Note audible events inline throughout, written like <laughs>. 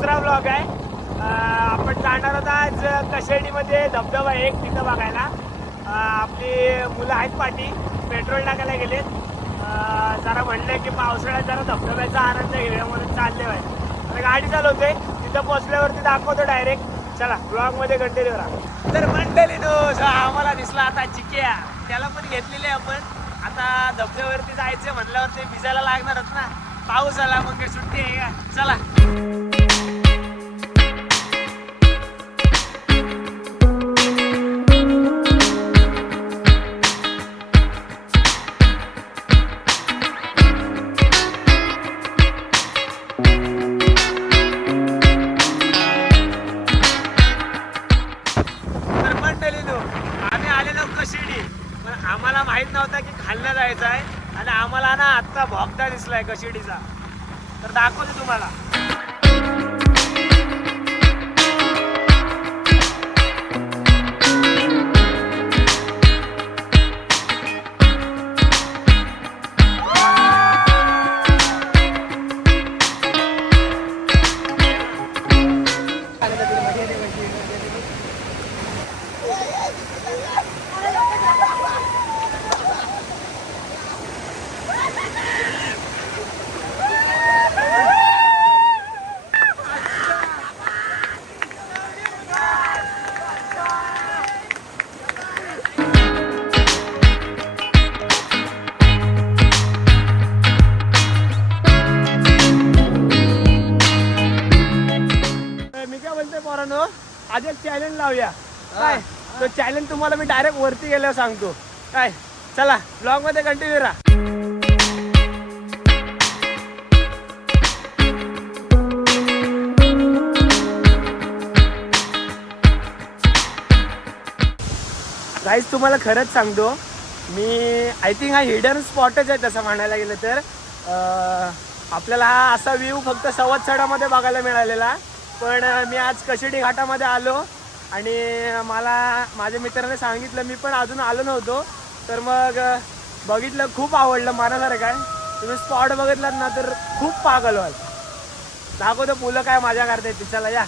दुसरा ब्लॉग आहे. आपण जाणार होता आज कशेडीमध्ये धबधबा एक तिथं बघायला. आपली मुलं आहेत पाठी पेट्रोल टाकायला गेलेत. जरा म्हणलं की पावसाळ्यात जरा धबधब्याचा आनंद घेऊया म्हणून चालले आहे आता गाडी चालवते तिथं पोचल्यावरती दाखवतो डायरेक्ट चला ब्लॉगमध्ये कंटिन्यू राहा तर मंडळी नो आम्हाला दिसला आता चिकिया त्याला पण घेतलेले आपण. आता धबधब्यावरती जायचं म्हटल्यावर ते भिजायला लागणारच ना. पाऊस आला मग सुट्टी आहे का? चला. आम्हाला माहीत नव्हता की खालनं जायचं आहे. आणि आम्हाला ना आत्ता भोगदा दिसलाय कशिडीचा. तर दाखवतो तुम्हाला. पोरांनो आज एक चॅलेंज लावूया. काय? तो चॅलेंज तुम्हाला मी डायरेक्ट वरती गेल्यावर सांगतो. काय? चला ब्लॉगमध्ये कंटिन्यू राहा गाईज तुम्हाला खरंच सांगतो मी आय थिंक हा हिडन स्पॉटच आहे तसं म्हणायला गेलं तर. आपल्याला हा असा व्ह्यू फक्त सवत सडामध्ये बघायला मिळालेला. पण मी आज कशिडी घाटामध्ये आलो आणि मला माझ्या मित्राने सांगितलं मी पण अजून आलो नव्हतो. तर मग बघितलं खूप आवडलं. मनासारखं आहे तुम्ही स्पॉट बघितलात ना तर खूप पागल व्हाल. दाखवतो मुलं काय मजा करतायत तिच्याला या.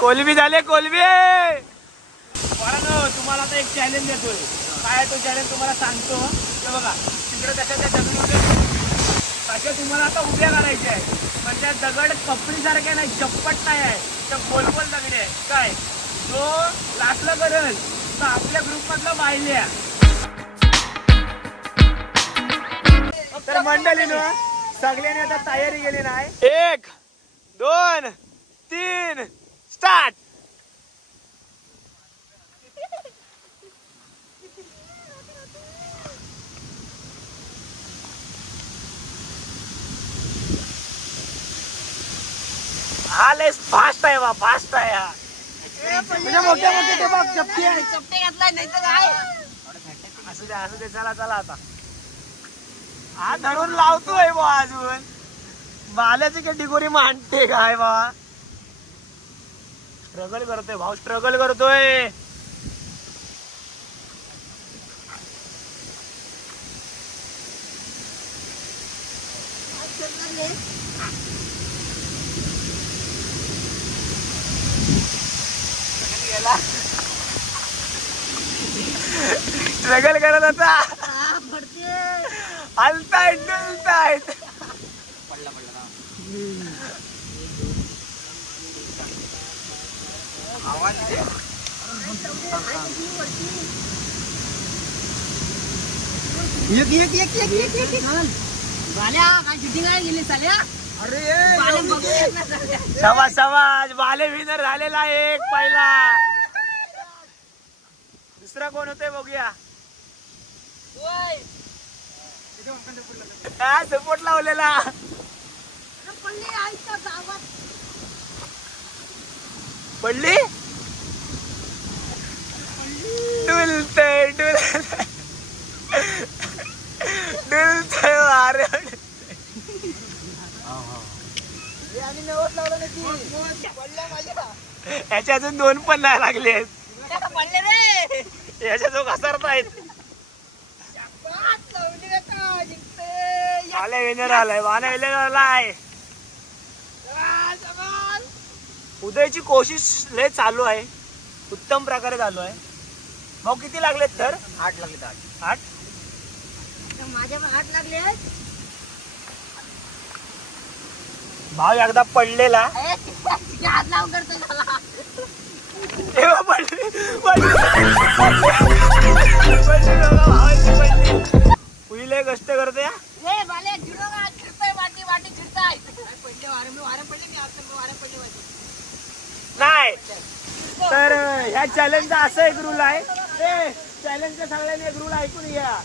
कोलबी झाले कोलबी पोरांनो, तुम्हाला आता एक चॅलेंज देतोय काय तो चॅलेंज तुम्हाला सांगतो. ते बघा तिकडे त्याच्या त्या दगडी उभे तशा तुम्हाला आता उभ्या करायच्या आहे पण त्या दगड कपडीसारख्या नाही चप्पट नाही आहे त्या गोल गोल दगडी आहे काय? जो लास्टला करेल तर आपल्या ग्रुप मधलं बायल्या तर मंडळीनं सगळ्यांनी आता तयारी केली नाही. एक दोन तीन स्टार्ट! लय फास्ट आहे बा फास्ट आहे. हा म्हणजे मोठे मोठे ते बघ चपटी आहे चपटे घातलाय नाही तर काय असू दे असू दे चला चला आता. हा धरून लावतोय बा अजून. बाल्याची कॅटेगोरी मांडते काय बा. स्ट्रगल करतोय भाऊ स्ट्रगल करतोय. स्ट्रगल करत होता. हा, पडते हलताय डुलताय एक एक एक एक एक एक. एक बाल्या काय शूटिंग आहे गेली साल्या? अरे. समाज समाज बाले विनर झालेला एक पहिला. दुसरा कोण होतोय बघूया. ओय, हा सपोर्ट लावलेला. पडली डुलतय डुलतय. डुलतय वारे याच्या अजून दोन पण नाही लागले याच्या जो आले विनर आलाय वाने विनर आलाय. उदयची कोशिश लय चालू आहे. उत्तम प्रकारे चालू आहे. भाऊ किती लागलेत तर आठ लागले आठ आठ? माझ्या आठ लागले आहेत. भाव एकदा पडलेला. तेव्हा उईले कष्ट करते. नाही. तर ह्या चॅलेंजचा असं एक रूल आहे. ते चॅलेंजच्या सगळ्यांनी एक रूल ऐकून घ्या.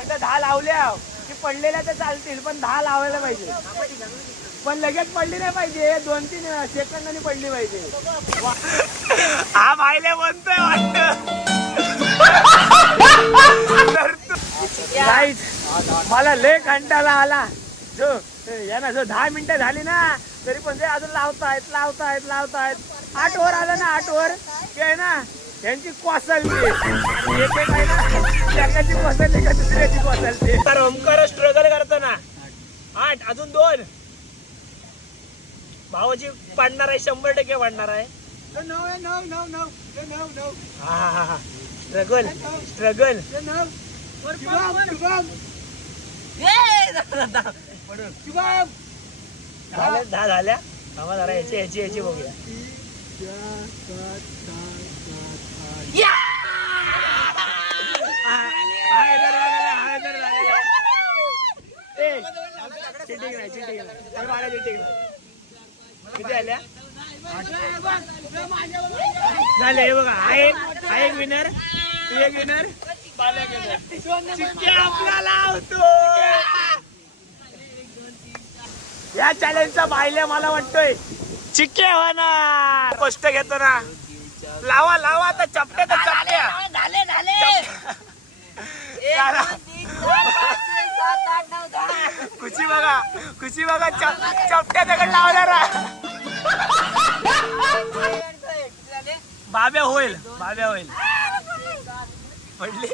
एकदा दहा लावल्या की पडलेल्या तर चालतील पण दहा लावायला पाहिजे. पण लगेच पडली नाही पाहिजे. दोन तीन सेकंदांनी पडली पाहिजे. <laughs> हा भाईले म्हणतोय वाटत. <laughs> मला लय कंटाळा आला. जो या ना जो दहा मिनिटं झाली ना तरी पण ते अजून लावतायत लावतायत लावतायत. आठ वर आलं ना आठ वर आहे ना यांची कोसलली आणि एक एक आहे ना एकाची कोसलली का दुसऱ्याची कोसलली तर ओमकार स्ट्रगल करतो ना आठ अजून दोन. भावाची पडणार आहे शंभर टक्के पडणार आहे. हा हा हा स्ट्रगल स्ट्रगल. झाल्या दहा झाल्या. थांबा जरा याची याची याची बघूया. चिटिंग नाही चिटिंग नाही अरे मला चिटिंग नाही किती आल्या? झाले हे बघा हा एक हा एक विनर तू एक विनर चिक्की आपला लावतो या चॅलेंजचा बायल्या मला वाटतोय. चिक्के होणार. कष्ट घेतो ना. लावा लावा आता चपट्या तर चपट्या झाले झाले एक, चला. दोन, तीन, चार, पाच, सहा, सात, आठ, नऊ, दहा. खुशी बघा खुशी बघा चपट्या दगड लावणार बाब्या होईल बाब्या होईल. पडली.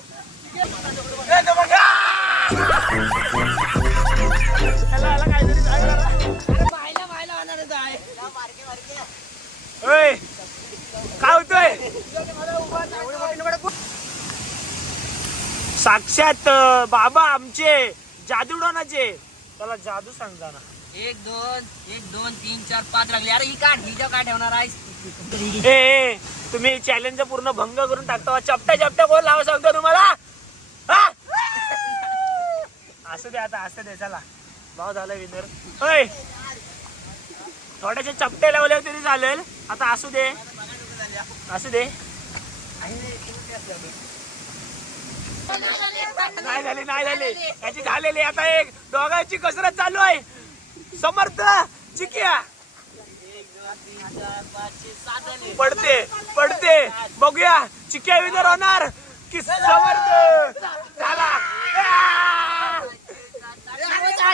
काय होतोय? साक्षात बाबा आमचे जादूडोनाचे. त्याला जादू सांगता ना एक दोन एक दोन तीन चार पाच लागले. अरे ही काढ हिच्या काय ठेवणार ए, ए तुम्ही चॅलेंज पूर्ण भंग करून टाकता. चपट्या चपट्या कोण लावा सांगतो तुम्हाला? हा? असू दे आता असू दे चला. भाव झाला विनर होय. थोड्याशा चपट्या लावल्या तरी चालेल. आता असू दे. असू दे. नाही झाली नाही झाली. याची झालेली आता एक. दोघांची कसरत चालू आहे. समर्थ चिकिया पडते पडते. बघूया चिकिया विनर होणार कि समर्थ? झाला.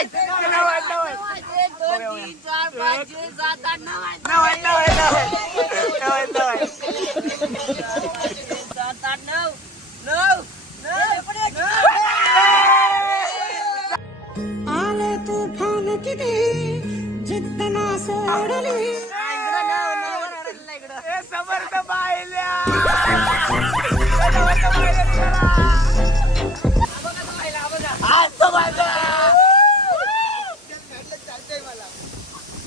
नऊ आहे, नऊ आहे. एक दोन तीन चार पाच छे सात आठ नऊ आहेत. नऊ आहे, नऊ आहे, नऊ आहे. नऊ आहे, नऊ आहे. सात आठ नऊ नऊ नऊ आले तुफान किती? जिद्द ना सोडली. इकडं नऊ नऊ अडकलं इकडं ए, समर्थ बायल्या. ए, समर्थ बायल्या निघाला. आज तो बायल्या.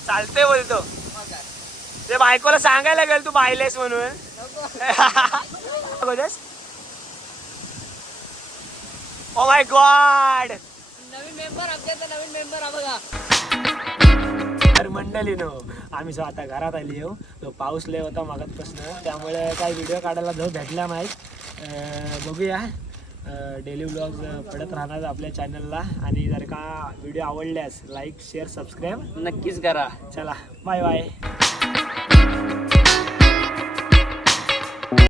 चालतंय बोलतो ते. बायकोला सांगायला गेल तू बायलेस म्हणून. ओ माय गॉड नवीन मेंबर अपडेटचा नवीन मेंबर हा बघा. तर मंडळी नो आम्ही जो आता घरात आली येऊ तो पाऊस लय होता मागतपासून. त्यामुळे काही व्हिडिओ काढायला जो भेटला नाहीत अं, बघूया. डेली व्लॉग पडत राहणार आपल्या चॅनलला आणि जर का व्हिडिओ आवडल्यास लाईक शेअर सबस्क्राईब नक्कीच करा. चला बाय बाय